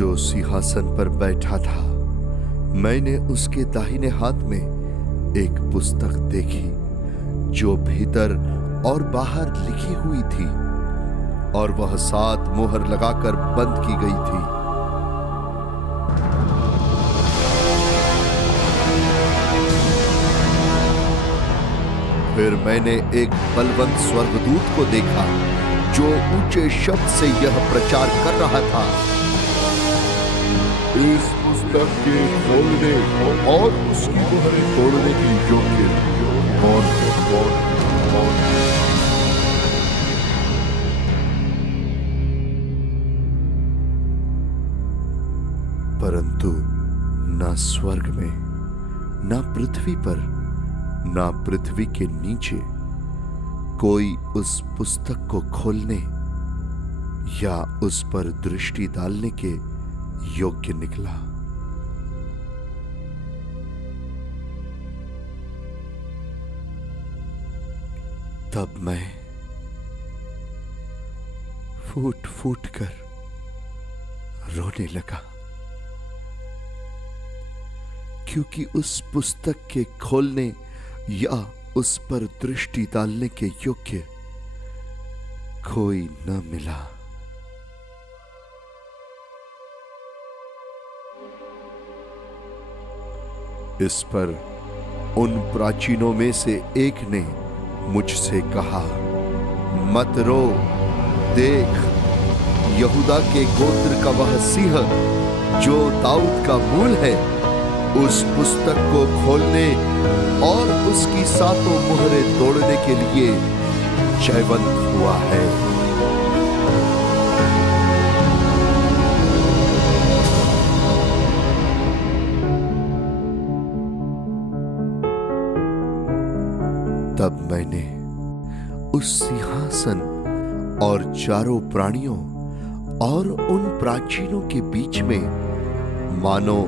जो सिंहासन पर बैठा था, मैंने उसके दाहिने हाथ में एक पुस्तक देखी जो भीतर और बाहर लिखी हुई थी, और वह 7 मोहर लगाकर बंद की गई थी। फिर मैंने एक बलवंत स्वर्गदूत को देखा जो ऊंचे शब्द से यह प्रचार कर रहा था, इस पुस्तक के खोलने और उसकी मोहरें तोड़ने की योग्य कौन है? कौन है? परंतु ना स्वर्ग में, ना पृथ्वी पर, ना पृथ्वी के नीचे कोई उस पुस्तक को खोलने या उस पर दृष्टि डालने के योग्य निकला। तब मैं फूट फूट कर रोने लगा, क्योंकि उस पुस्तक के खोलने या उस पर दृष्टि डालने के योग्य कोई न मिला। इस पर उन प्राचीनों में से एक ने मुझसे कहा, मत रो, देख, यहूदा के गोत्र का वह सिंह जो दाऊद का मूल है, उस पुस्तक को खोलने और उसकी 7 मोहरें तोड़ने के लिए जयवंत हुआ है। तब मैंने उस सिंहासन और चारों प्राणियों और उन प्राचीनों के बीच में मानो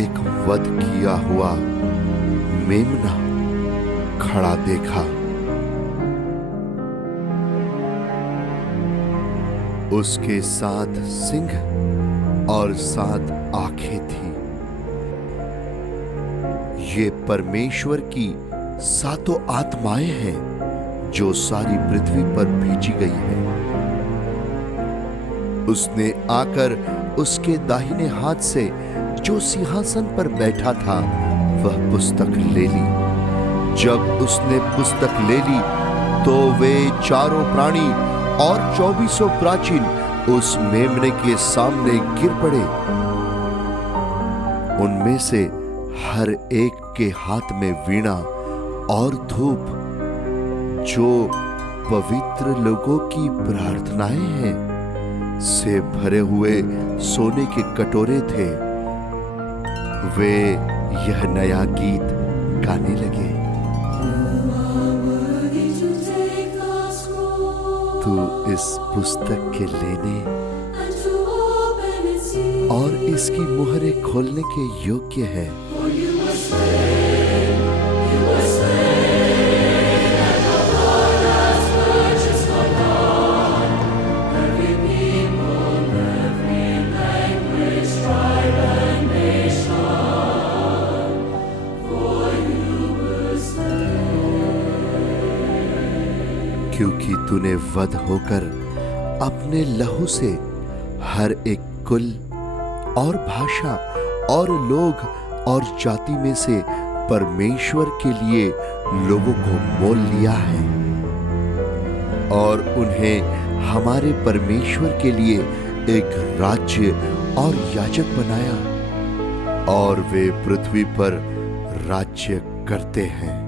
एक वध किया हुआ मेमना खड़ा देखा। उसके 7 सिंग और 7 आंखें थी। ये परमेश्वर की 7 आत्माएं हैं जो सारी पृथ्वी पर भेजी गई हैं। उसने आकर उसके दाहिने हाथ से जो सिंहासन पर बैठा था वह पुस्तक ले ली। जब उसने पुस्तक ले ली तो वे चारों प्राणी और 24 प्राचीन उस मेमने के सामने गिर पड़े। उनमें से हर एक के हाथ में वीणा और धूप, जो पवित्र लोगों की प्रार्थनाएं हैं, से भरे हुए सोने के कटोरे थे। वे यह नया गीत गाने लगे, तू इस पुस्तक के लेने और इसकी मुहरें खोलने के योग्य है, क्योंकि तूने वध होकर अपने लहू से हर एक कुल और भाषा और लोग और जाति में से परमेश्वर के लिए लोगों को मोल लिया है और उन्हें हमारे परमेश्वर के लिए एक राज्य और याजक बनाया, और वे पृथ्वी पर राज्य करते हैं।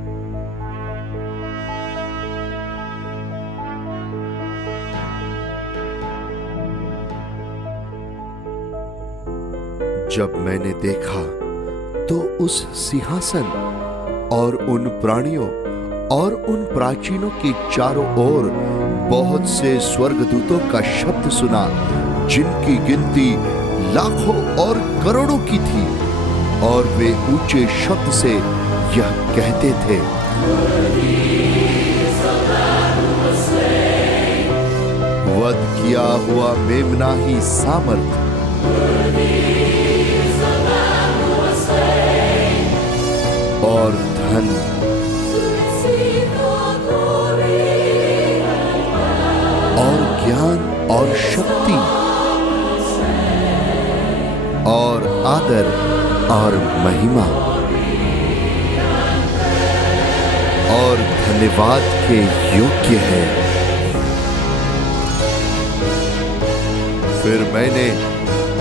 जब मैंने देखा तो उस सिंहासन और उन प्राणियों और उन प्राचीनों के चारों ओर बहुत से स्वर्गदूतों का शब्द सुना, जिनकी गिनती लाखों और करोड़ों की थी, और वे ऊंचे शब्द से यह कहते थे, वध किया हुआ मेमना ही सामर्थ और धन और ज्ञान और शक्ति और आदर और महिमा और धन्यवाद के योग्य है। फिर मैंने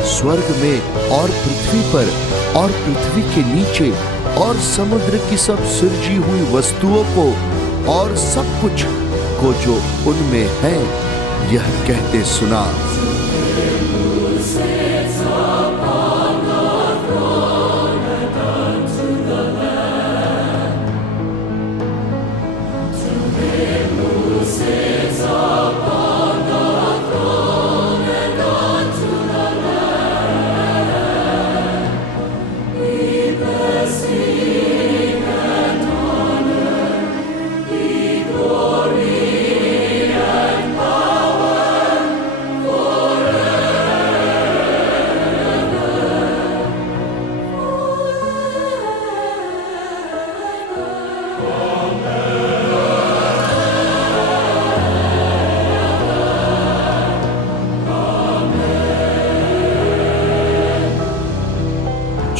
स्वर्ग में और पृथ्वी पर और पृथ्वी के नीचे और समुद्र की सब सृजी हुई वस्तुओं को और सब कुछ को जो उनमें है यह कहते सुना,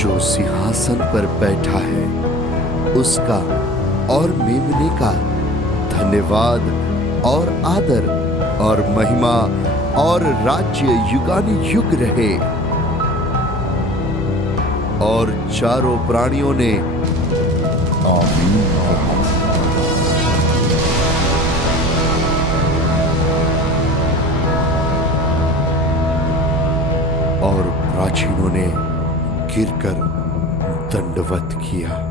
जो सिंहासन पर बैठा है उसका और मेमने का धन्यवाद और आदर और महिमा और राज्य युगानुयुग रहे। और चारों प्राणियों ने आमीन कहा। और प्राचीनों ने गिरकर दंडवत किया।